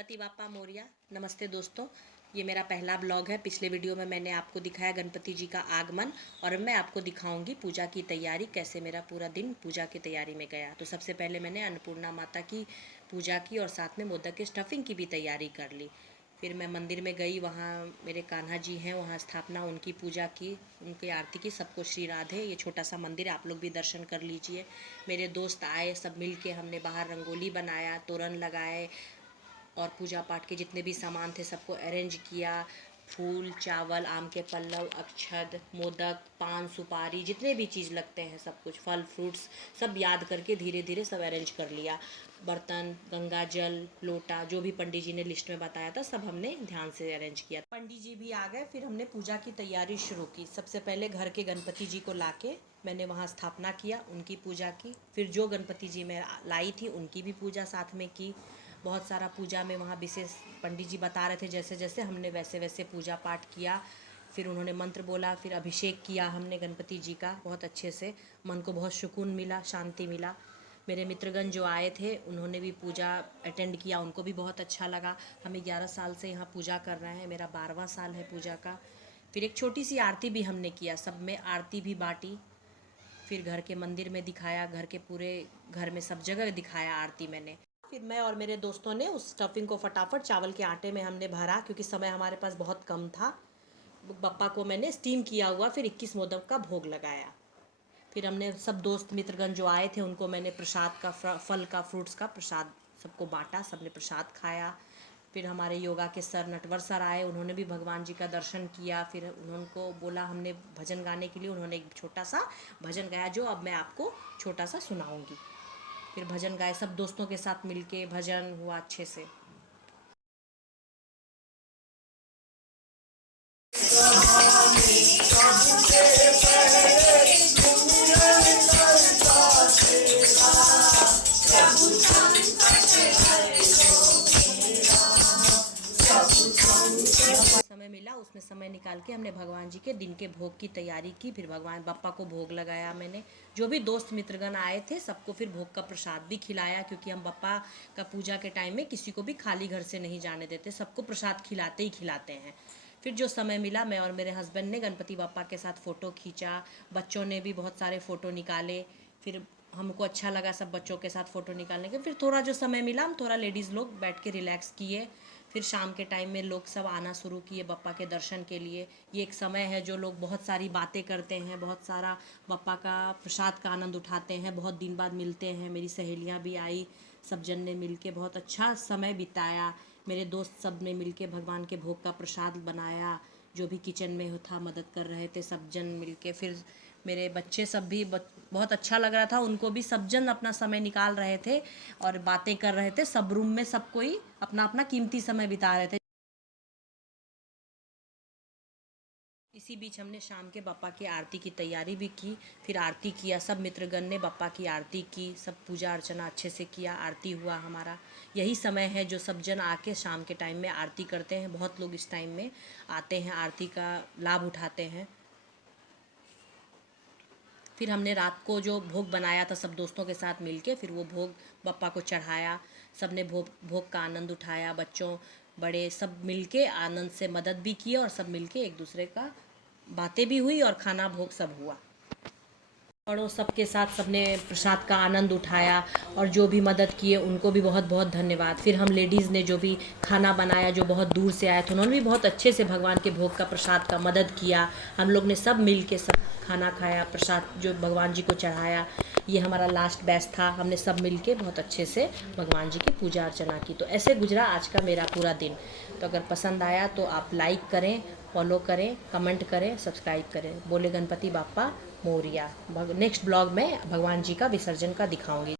गणपति बाप्पा मोरिया। नमस्ते दोस्तों, ये मेरा पहला ब्लॉग है। पिछले वीडियो में मैंने आपको दिखाया गणपति जी का आगमन और मैं आपको दिखाऊंगी पूजा की तैयारी, कैसे मेरा पूरा दिन पूजा की तैयारी में गया। तो सबसे पहले मैंने अन्नपूर्णा माता की पूजा की और साथ में मोदक की स्टफिंग की भी तैयारी कर ली। फिर मैं मंदिर में गई, वहाँ मेरे कान्हा जी हैं, वहाँ स्थापना, उनकी पूजा की, उनकी आरती की। सबको श्री राधे। ये छोटा सा मंदिर है, आप लोग भी दर्शन कर लीजिए। मेरे दोस्त आए, सब मिल के हमने बाहर रंगोली बनाया, तोरण लगाए और पूजा पाठ के जितने भी सामान थे सबको अरेंज किया। फूल, चावल, आम के पल्लव, अक्षत, मोदक, पान, सुपारी, जितने भी चीज़ लगते हैं सब कुछ, फल फ्रूट्स सब याद करके धीरे धीरे सब अरेंज कर लिया। बर्तन, गंगा जल, लोटा, जो भी पंडित जी ने लिस्ट में बताया था सब हमने ध्यान से अरेंज किया। पंडित जी भी आ गए, फिर हमने पूजा की तैयारी शुरू की। सबसे पहले घर के गणपति जी को लाके मैंने वहाँ स्थापना किया, उनकी पूजा की। फिर जो गणपति जी मैं लाई थी उनकी भी पूजा साथ में की। बहुत सारा पूजा में वहाँ विशेष पंडित जी बता रहे थे, जैसे जैसे हमने वैसे वैसे पूजा पाठ किया। फिर उन्होंने मंत्र बोला, फिर अभिषेक किया हमने गणपति जी का बहुत अच्छे से। मन को बहुत सुकून मिला, शांति मिला। मेरे मित्रगण जो आए थे उन्होंने भी पूजा अटेंड किया, उनको भी बहुत अच्छा लगा। हमें 11 साल से यहाँ पूजा कर रहे हैं, मेरा 12वां साल है पूजा का। फिर एक छोटी सी आरती भी हमने किया, सब में आरती भी बाँटी। फिर घर के मंदिर में दिखाया, घर के पूरे घर में सब जगह दिखाया आरती मैंने। फिर मैं और मेरे दोस्तों ने उस स्टफिंग को फटाफट चावल के आटे में हमने भरा, क्योंकि समय हमारे पास बहुत कम था। बप्पा को मैंने स्टीम किया हुआ फिर 21 मोदक का भोग लगाया। फिर हमने सब दोस्त मित्रगण जो आए थे उनको मैंने प्रसाद का, फल का, फ्रूट्स का प्रसाद सबको बांटा, सबने प्रसाद खाया। फिर हमारे योगा के सर नटवर सर आए, उन्होंने भी भगवान जी का दर्शन किया। फिर उनको बोला हमने भजन गाने के लिए, उन्होंने एक छोटा सा भजन गाया जो अब मैं आपको छोटा सा सुनाऊंगी। फिर भजन गाए, सब दोस्तों के साथ मिलके भजन हुआ अच्छे से। समय मिला उसमें समय निकाल के हमने भगवान जी के दिन के भोग की तैयारी की। फिर भगवान बप्पा को भोग लगाया मैंने। जो भी दोस्त मित्रगण आए थे सबको फिर भोग का प्रसाद भी खिलाया, क्योंकि हम बप्पा का पूजा के टाइम में किसी को भी खाली घर से नहीं जाने देते, सबको प्रसाद खिलाते ही खिलाते हैं। फिर जो समय मिला मैं और मेरे हस्बैंड ने गणपति बप्पा के साथ फ़ोटो खींचा, बच्चों ने भी बहुत सारे फ़ोटो निकाले। फिर हमको अच्छा लगा सब बच्चों के साथ फ़ोटो निकालने के। फिर थोड़ा जो समय मिला हम थोड़ा लेडीज़ लोग बैठ के रिलैक्स किए। फिर शाम के टाइम में लोग सब आना शुरू किए बप्पा के दर्शन के लिए। ये एक समय है जो लोग बहुत सारी बातें करते हैं, बहुत सारा बप्पा का प्रसाद का आनंद उठाते हैं, बहुत दिन बाद मिलते हैं। मेरी सहेलियाँ भी आई, सब जन ने मिल के बहुत अच्छा समय बिताया। मेरे दोस्त सब ने मिल के भगवान के भोग का प्रसाद बनाया, जो भी किचन में था मदद कर रहे थे सब जन मिल के। फिर मेरे बच्चे सब भी बहुत अच्छा लग रहा था, उनको भी सब जन अपना समय निकाल रहे थे और बातें कर रहे थे। सब रूम में सब कोई अपना अपना कीमती समय बिता रहे थे। इसी बीच हमने शाम के बप्पा की आरती की तैयारी भी की। फिर आरती किया, सब मित्रगण ने बप्पा की आरती की, सब पूजा अर्चना अच्छे से किया, आरती हुआ हमारा। यही समय है जो सब जन आके शाम के टाइम में आरती करते हैं। बहुत लोग इस टाइम में आते हैं, आरती का लाभ उठाते हैं। फिर हमने रात को जो भोग बनाया था सब दोस्तों के साथ मिलके, फिर वो भोग बप्पा को चढ़ाया। सब ने भोग का आनंद उठाया, बच्चों बड़े सब मिलके आनंद से मदद भी की और सब मिलके एक दूसरे का बातें भी हुई और खाना भोग सब हुआ। बड़ों सबके साथ सबने प्रसाद का आनंद उठाया और जो भी मदद किए उनको भी बहुत बहुत धन्यवाद। फिर हम लेडीज़ ने जो भी खाना बनाया, जो बहुत दूर से आए थे उन्होंने भी बहुत अच्छे से भगवान के भोग का प्रसाद का मदद किया। हम लोग ने सब मिल के सब खाना खाया, प्रसाद जो भगवान जी को चढ़ाया। ये हमारा लास्ट बैच था, हमने सब मिल के बहुत अच्छे से भगवान जी की पूजा अर्चना की। तो ऐसे गुजरा आज का मेरा पूरा दिन। तो अगर पसंद आया तो आप लाइक करें, फॉलो करें, कमेंट करें, सब्सक्राइब करें। बोले गणपति बाप्पा मोरिया। नेक्स्ट ब्लॉग में भगवान जी का विसर्जन का दिखाऊंगी।